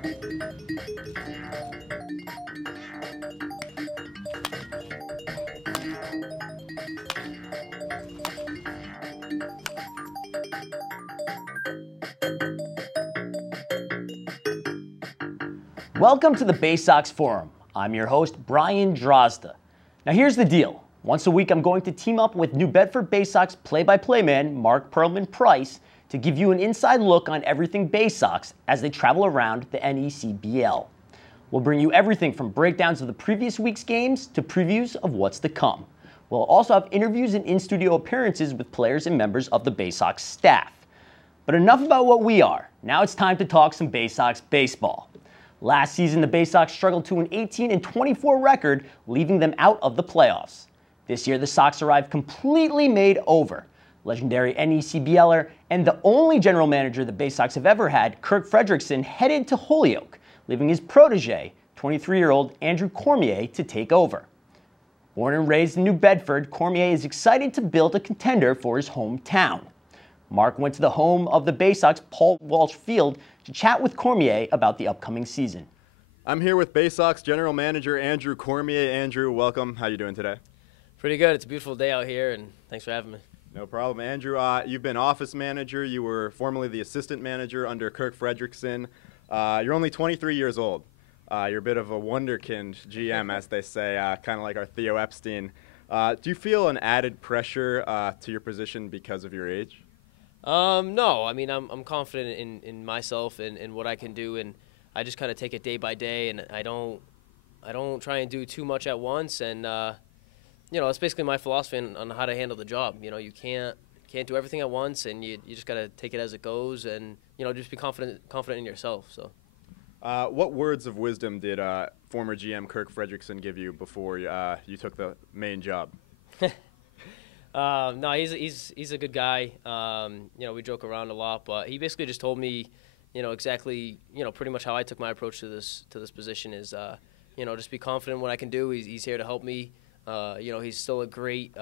Welcome to the Bay Sox Forum. I'm your host, Brian Drozda. Now here's the deal. Once a week, I'm going to team up with New Bedford Bay Sox play-by-play man Mark Perlman-Price to give you an inside look on everything Bay Sox as they travel around the NECBL. We'll bring you everything from breakdowns of the previous week's games to previews of what's to come. We'll also have interviews and in-studio appearances with players and members of the Bay Sox staff. But enough about what we are. Now it's time to talk some Bay Sox baseball. Last season, the Bay Sox struggled to an 18-24 record, leaving them out of the playoffs. This year, the Sox arrived completely made over. Legendary NECBLer and the only general manager the Bay Sox have ever had, Kirk Frederickson, headed to Holyoke, leaving his protege, 23-year-old Andrew Cormier, to take over. Born and raised in New Bedford, Cormier is excited to build a contender for his hometown. Mark went to the home of the Bay Sox, Paul Walsh Field, to chat with Cormier about the upcoming season. I'm here with Bay Sox General Manager Andrew Cormier. Andrew, welcome. How are you doing today? Pretty good. It's a beautiful day out here, and thanks for having me. No problem. Andrew, you've been office manager. You were formerly the assistant manager under Kirk Frederickson. You're only 23 years old. You're a bit of a wonderkind GM, as they say, kind of like our Theo Epstein. Do you feel an added pressure to your position because of your age? No, I mean, I'm confident in myself and what I can do, and I just kind of take it day by day, and I don't try and do too much at once, and it's basically my philosophy on how to handle the job. You can't do everything at once, and you just got to take it as it goes, and just be confident in yourself. So, what words of wisdom did former GM Kirk Frederickson give you before you took the main job? No, he's a good guy. We joke around a lot, but he basically just told me, exactly, pretty much how I took my approach to this position is, just be confident in what I can do. He's here to help me. He's still a great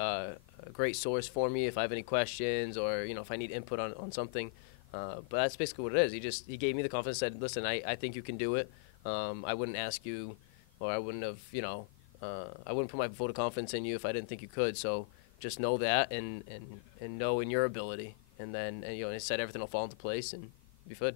source for me if I have any questions or if I need input on something. But that's basically what it is. He gave me the confidence, said, listen, I think you can do it. I wouldn't ask you, or I wouldn't have, I wouldn't put my vote of confidence in you if I didn't think you could. So just know that and know in your ability, and then he said everything will fall into place and be good.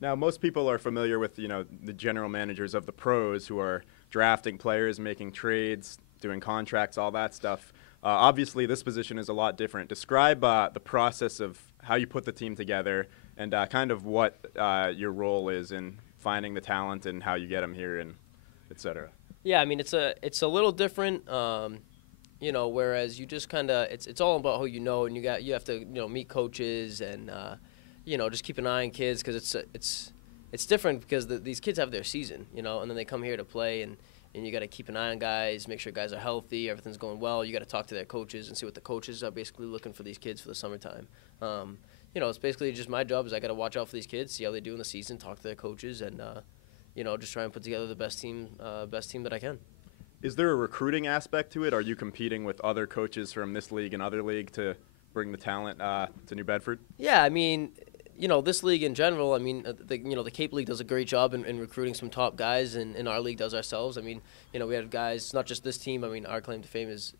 Now, most people are familiar with the general managers of the pros who are drafting players, making trades, doing contracts, all that stuff. Obviously, this position is a lot different. Describe the process of how you put the team together and kind of what your role is in finding the talent and how you get them here, and et cetera. Yeah, I mean it's a little different. Whereas you just kind of it's all about who and you have to meet coaches and just keep an eye on kids because it's different because these kids have their season and then they come here to play and you got to keep an eye on guys, make sure guys are healthy, everything's going well. You got to talk to their coaches and see what the coaches are basically looking for these kids for the summertime. It's basically just my job is I got to watch out for these kids, see how they do in the season, talk to their coaches, and just try and put together the best team that I can. Is there a recruiting aspect to it? Are you competing with other coaches from this league and other league to bring the talent to New Bedford? Yeah, I mean, this league in general, I mean, the Cape League does a great job in recruiting some top guys, and our league does ourselves. I mean, we have guys, not just this team. I mean, our claim to fame is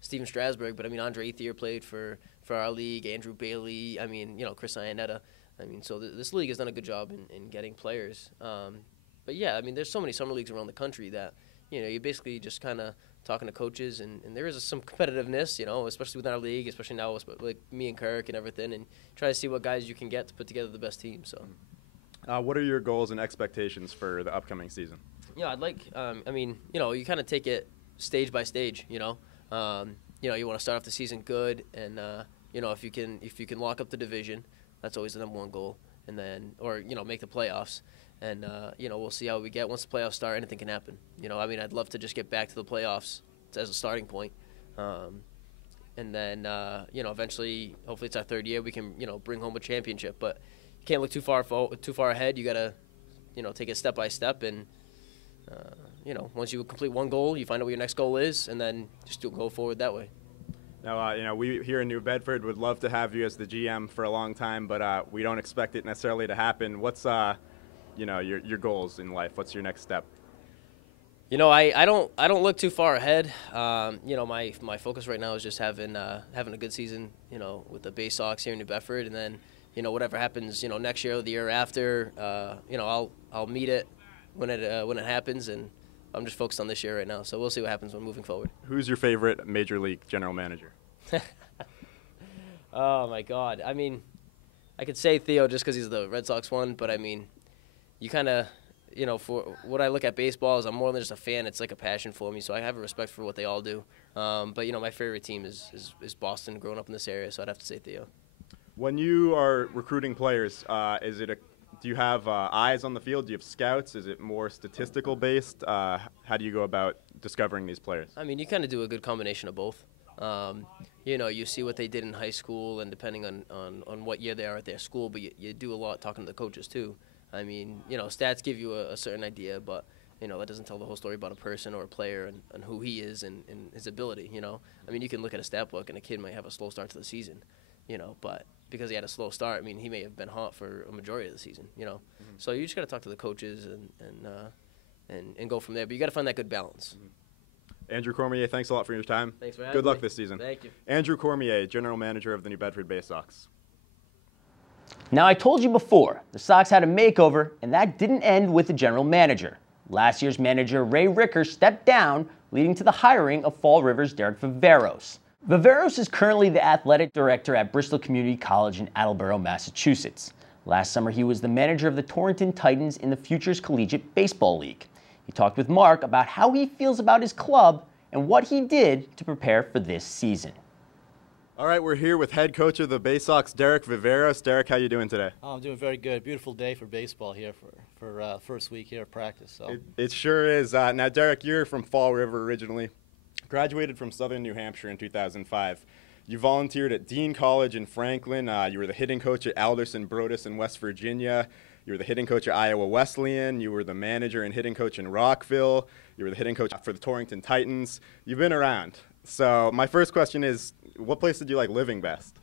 Steven Strasburg, but I mean, Andre Ethier played for our league, Andrew Bailey, I mean, Chris Iannetta. I mean, so this league has done a good job in getting players. But yeah, I mean, there's so many summer leagues around the country that, you basically just kind of talking to coaches, and there is some competitiveness, especially with our league, especially now with like me and Kirk and everything, and try to see what guys you can get to put together the best team. So, what are your goals and expectations for the upcoming season? I'd like, you kind of take it stage by stage. You want to start off the season good, and if you can lock up the division, that's always the number one goal, and then make the playoffs. And, we'll see how we get. Once the playoffs start, anything can happen. I'd love to just get back to the playoffs as a starting point. And then, eventually, hopefully it's our third year, we can, bring home a championship. But you can't look too far ahead. You got to, take it step by step. And, once you complete one goal, you find out what your next goal is, and then just go forward that way. Now, we here in New Bedford would love to have you as the GM for a long time, but we don't expect it necessarily to happen. What's your goals in life? What's your next step? I don't look too far ahead. My focus right now is just having a good season, with the Bay Sox here in New Bedford, and then, whatever happens, next year or the year after, I'll meet it when it happens, and I'm just focused on this year right now. So we'll see what happens when moving forward. Who's your favorite Major League general manager? Oh my God! I mean, I could say Theo just because he's the Red Sox one, but I mean, you kind of. For what I look at baseball is I'm more than just a fan. It's like a passion for me, so I have a respect for what they all do. But, my favorite team is Boston, growing up in this area, so I'd have to say Theo. When you are recruiting players, do you have eyes on the field? Do you have scouts? Is it more statistical based? How do you go about discovering these players? I mean, you kind of do a good combination of both. You see what they did in high school, and depending on what year they are at their school, but you do a lot talking to the coaches too. I mean, stats give you a certain idea, but, that doesn't tell the whole story about a person or a player and who he is and his ability, I mean, you can look at a stat book and a kid might have a slow start to the season, but because he had a slow start, I mean, he may have been hot for a majority of the season, Mm-hmm. So you just got to talk to the coaches and go from there. But you got to find that good balance. Mm-hmm. Andrew Cormier, thanks a lot for your time. Thanks for having me. Good luck this season. Thank you. Andrew Cormier, General Manager of the New Bedford Bay Sox. Now, I told you before, the Sox had a makeover, and that didn't end with the general manager. Last year's manager, Ray Ricker, stepped down, leading to the hiring of Fall River's Derek Viveros. Viveros is currently the athletic director at Bristol Community College in Attleboro, Massachusetts. Last summer, he was the manager of the Torrington Titans in the Futures Collegiate Baseball League. He talked with Mark about how he feels about his club and what he did to prepare for this season. All right, we're here with head coach of the Bay Sox, Derek Viveros. Derek, how you doing today? Oh, I'm doing very good. Beautiful day for baseball here for first week here of practice. So it sure is. Now, Derek, you're from Fall River originally. Graduated from Southern New Hampshire in 2005. You volunteered at Dean College in Franklin. You were the hitting coach at Alderson Brodus in West Virginia. You were the hitting coach at Iowa Wesleyan. You were the manager and hitting coach in Rockville. You were the hitting coach for the Torrington Titans. You've been around. So my first question is, what place did you like living best?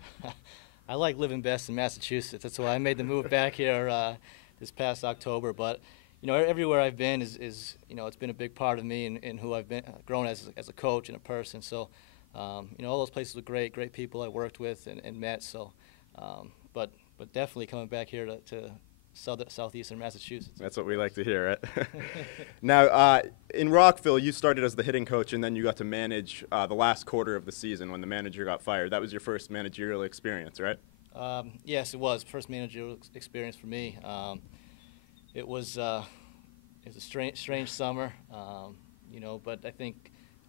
I like living best in Massachusetts. That's why I made the move back here this past October. But everywhere I've been is it's been a big part of me and who I've been grown as a coach and a person. So all those places were great people I worked with and met. So but definitely coming back here to southeastern Massachusetts. That's what we like to hear, right? Now, in Rockville, you started as the hitting coach, and then you got to manage the last quarter of the season when the manager got fired. That was your first managerial experience, right? Yes, it was. First managerial experience for me. It was a strange summer, but I think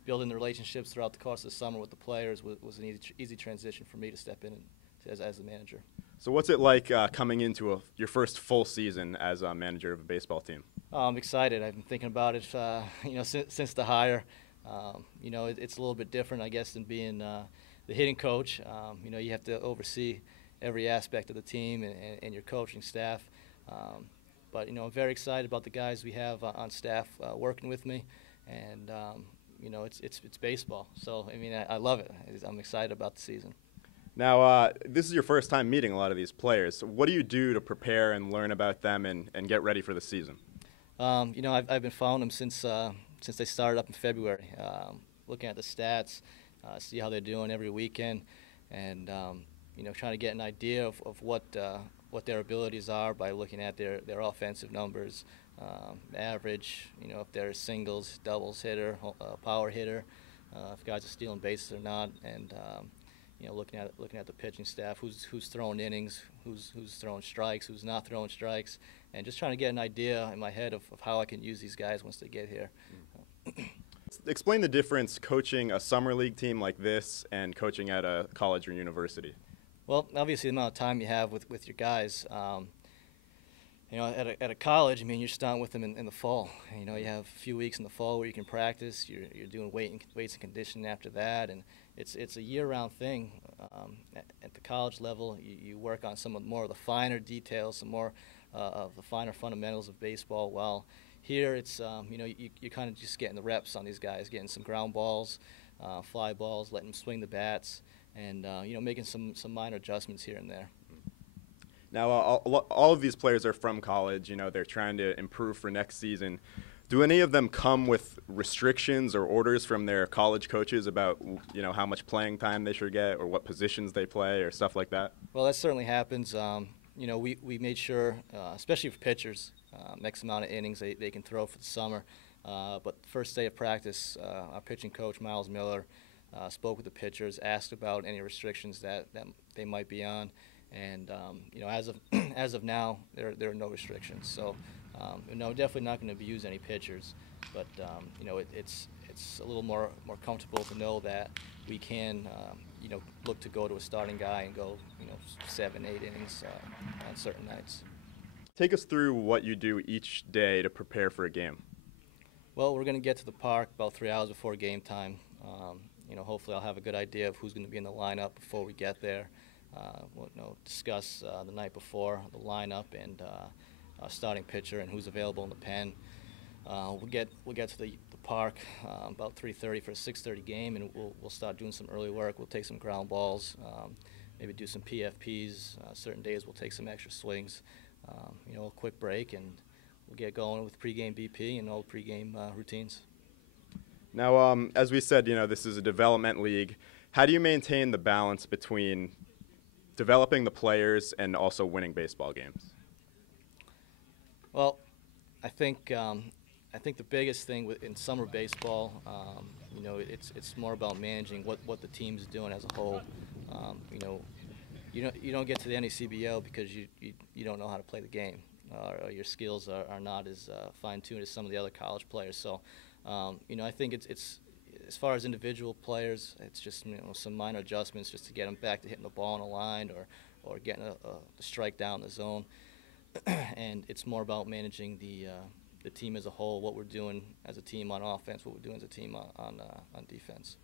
building the relationships throughout the course of the summer with the players was an easy transition for me to step in as the manager. So what's it like coming into your first full season as a manager of a baseball team? I'm excited. I've been thinking about it, since the hire. It's a little bit different, I guess, than being the hitting coach. You have to oversee every aspect of the team and your coaching staff. But I'm very excited about the guys we have on staff working with me, and it's baseball. So I love it. I'm excited about the season. Now, this is your first time meeting a lot of these players. What do you do to prepare and learn about them and get ready for the season? I've been following them since they started up in February, looking at the stats, see how they're doing every weekend, and trying to get an idea of what their abilities are by looking at their offensive numbers, average, if they're singles, doubles hitter, power hitter, if guys are stealing bases or not, and looking at the pitching staff, who's throwing innings, who's throwing strikes, who's not throwing strikes, and just trying to get an idea in my head of how I can use these guys once they get here. Explain the difference coaching a summer league team like this and coaching at a college or university. Well, obviously the amount of time you have with your guys. At a college, you're starting with them in the fall. You have a few weeks in the fall where you can practice. You're doing weights and conditioning after that, and it's a year-round thing. At the college level, you work on more of the finer details, some more of the finer fundamentals of baseball. While here, it's you kind of just getting the reps on these guys, getting some ground balls, fly balls, letting them swing the bats, and making some minor adjustments here and there. Now, all of these players are from college. You know, they're trying to improve for next season. Do any of them come with restrictions or orders from their college coaches about, you know, how much playing time they should get or what positions they play or stuff like that? Well, that certainly happens. You know, we made sure, especially for pitchers, X amount of innings they can throw for the summer. But first day of practice, our pitching coach, Miles Miller, spoke with the pitchers, asked about any restrictions that they might be on. And, you know, as of now, there are no restrictions. So, no, definitely not going to abuse any pitchers. But, you know, it's a little more comfortable to know that we can, you know, look to go to a starting guy and go, you know, 7, 8 innings on certain nights. Take us through what you do each day to prepare for a game. Well, we're going to get to the park about 3 hours before game time. You know, hopefully I'll have a good idea of who's going to be in the lineup before we get there. We'll, you know, discuss the night before the lineup and our starting pitcher and who's available in the pen. We'll get to the park about 3:30 for a 6:30 game, and we'll start doing some early work. We'll take some ground balls, maybe do some PFPs. Certain days we'll take some extra swings. You know, a quick break, and we'll get going with pregame BP and all pregame routines. Now, as we said, you know, this is a development league. How do you maintain the balance between developing the players and also winning baseball games? Well, I think the biggest thing in summer baseball, you know, it's more about managing what the team's doing as a whole. You know, you don't get to the NECBL because you don't know how to play the game, or your skills are not as fine-tuned as some of the other college players. So, you know, I think it's as far as individual players, it's just, you know, some minor adjustments just to get them back to hitting the ball on a line or getting a strike down the zone. And it's more about managing the team as a whole, what we're doing as a team on offense, what we're doing as a team on defense.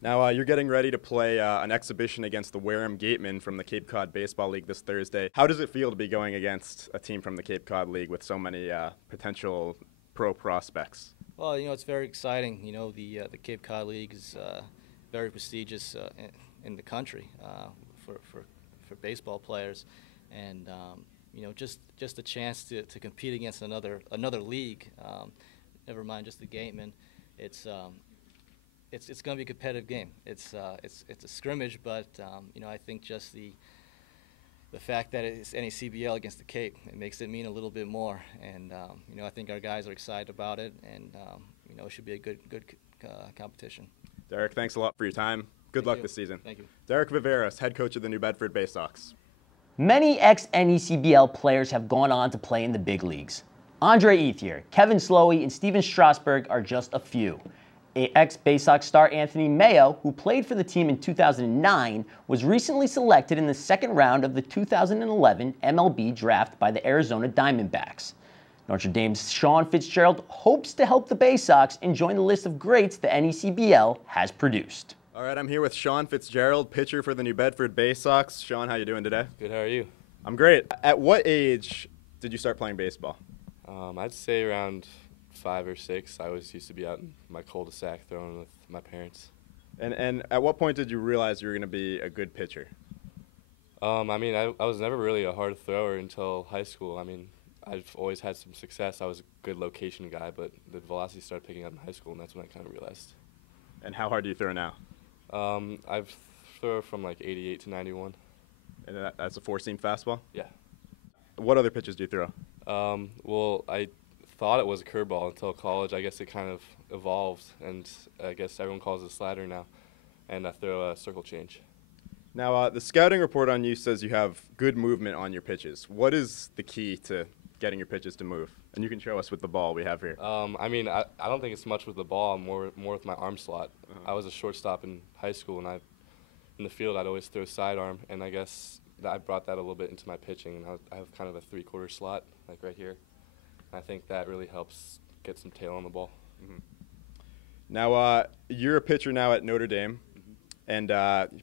Now, you're getting ready to play an exhibition against the Wareham Gatemen from the Cape Cod Baseball League this Thursday. How does it feel to be going against a team from the Cape Cod League with so many potential pro prospects? Well, you know, it's very exciting. You know, the Cape Cod League is very prestigious in the country for baseball players, and you know, just a chance to compete against another league. Never mind just the Gatemen. It's going to be a competitive game. It's a scrimmage, but you know, I think just the fact that it's NECBL against the Cape, it makes it mean a little bit more. And you know, I think our guys are excited about it, and you know, it should be a good competition. Derek, thanks a lot for your time. Good luck this season. Thank you. Derek Viveros, head coach of the New Bedford Bay Sox. Many ex-NECBL players have gone on to play in the big leagues. Andre Ethier, Kevin Slowey, and Steven Strasburg are just a few. Ex-Bay Sox star Anthony Mayo, who played for the team in 2009, was recently selected in the second round of the 2011 MLB draft by the Arizona Diamondbacks. Notre Dame's Sean Fitzgerald hopes to help the Bay Sox and join the list of greats the NECBL has produced. All right, I'm here with Sean Fitzgerald, pitcher for the New Bedford Bay Sox. Sean, how you doing today? Good, how are you? I'm great. At what age did you start playing baseball? I'd say around 5 or 6. I always used to be out in my cul-de-sac throwing with my parents. And at what point did you realize you were going to be a good pitcher? I mean, I was never really a hard thrower until high school. I mean, I've always had some success. I was a good location guy, but the velocity started picking up in high school, and that's when I kind of realized. And how hard do you throw now? I've thrown from like 88 to 91. And that's a four-seam fastball? Yeah. What other pitches do you throw? Well, I thought it was a curveball until college. I guess it kind of evolved, and I guess everyone calls it a slider now. And I throw a circle change. Now, the scouting report on you says you have good movement on your pitches. What is the key to getting your pitches to move? And you can show us with the ball we have here. I mean, I don't think it's much with the ball, more with my arm slot. I was a shortstop in high school, and in the field I'd always throw sidearm, and I guess that I brought that a little bit into my pitching, and I have kind of a 3/4 slot, like right here. And I think that really helps get some tail on the ball. Mm-hmm. Now, you're a pitcher now at Notre Dame, and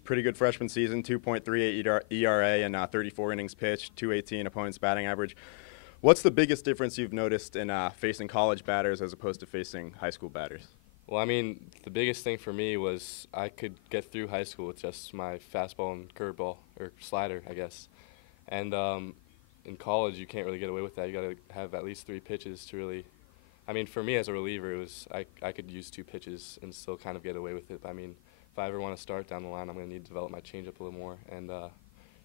pretty good freshman season, 2.38 ERA and 34 innings pitched, 218 opponent's batting average. What's the biggest difference you've noticed in facing college batters as opposed to facing high school batters? Well, I mean, the biggest thing for me was I could get through high school with just my fastball and curveball, or slider, I guess. And in college, you can't really get away with that. You got to have at least 3 pitches to really. I mean, for me as a reliever, it was I could use 2 pitches and still kind of get away with it. I mean, if I ever want to start down the line, I'm going to need to develop my changeup a little more. And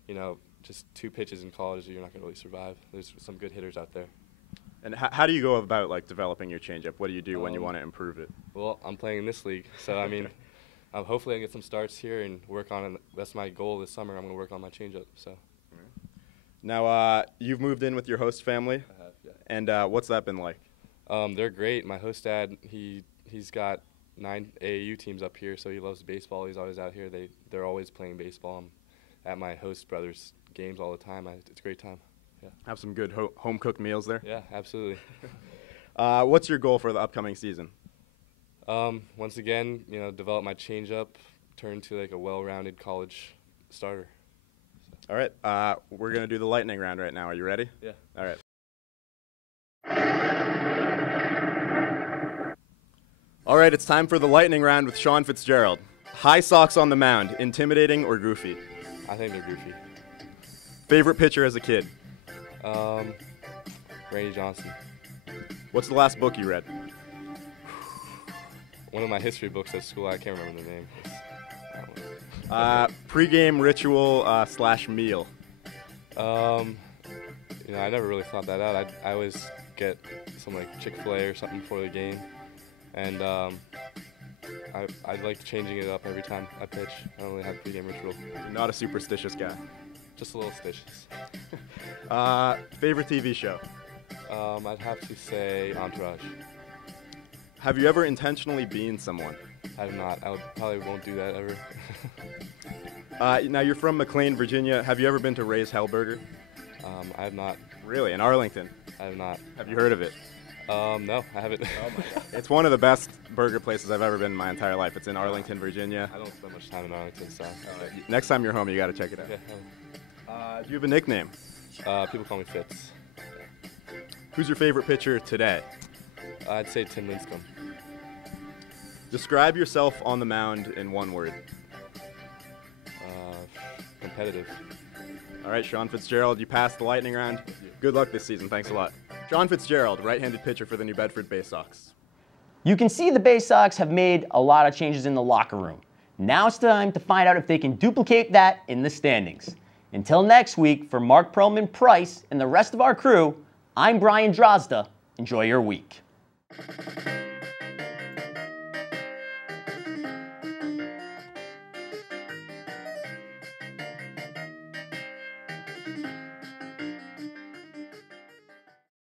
you know, just 2 pitches in college, you're not going to really survive. There's some good hitters out there. And how do you go about like developing your changeup? What do you do when you want to improve it? Well, I'm playing in this league, so I mean, hopefully I get some starts here and work on it. That's my goal this summer. I'm going to work on my changeup. So. Now you've moved in with your host family. I have, yeah. And what's that been like? They're great. My host dad, he's got 9 AAU teams up here, so he loves baseball. He's always out here. They're always playing baseball. I'm at my host brother's games all the time. It's a great time. Yeah. Have some good home cooked meals there. Yeah, absolutely. What's your goal for the upcoming season? Once again, you know, develop my changeup, turn to like a well-rounded college starter. So. All right, we're gonna do the lightning round right now. Are you ready? Yeah. All right. All right, it's time for the lightning round with Sean Fitzgerald. High Sox on the mound, intimidating or goofy? I think they're goofy. Favorite pitcher as a kid? Randy Johnson. What's the last book you read? One of my history books at school. I can't remember the name. Pre-game ritual / meal? You know, I never really thought that out. I always get some like Chick-fil-A or something before the game, and I like changing it up every time I pitch. I don't really have a pre-game ritual. You're not a superstitious guy. Just a little stitious. Favorite TV show? I'd have to say Entourage. Have you ever intentionally beaned someone? I have not. I probably won't do that ever. Now you're from McLean, Virginia. Have you ever been to Ray's Hellburger? I have not. Really? In Arlington? I have not. Have you heard of it? No, I haven't. Oh my God. It's one of the best burger places I've ever been in my entire life. It's in Arlington, Virginia. I don't spend much time in Arlington, so. Next time you're home, you got to check it out. Yeah. Do you have a nickname? People call me Fitz. Who's your favorite pitcher today? I'd say Tim Lincecum. Describe yourself on the mound in one word. Competitive. All right, Sean Fitzgerald, you passed the lightning round. Good luck this season. Thanks a lot. Sean Fitzgerald, right-handed pitcher for the New Bedford Bay Sox. You can see the Bay Sox have made a lot of changes in the locker room. Now it's time to find out if they can duplicate that in the standings. Until next week, for Mark Perlman Price and the rest of our crew, I'm Brian Drozda. Enjoy your week.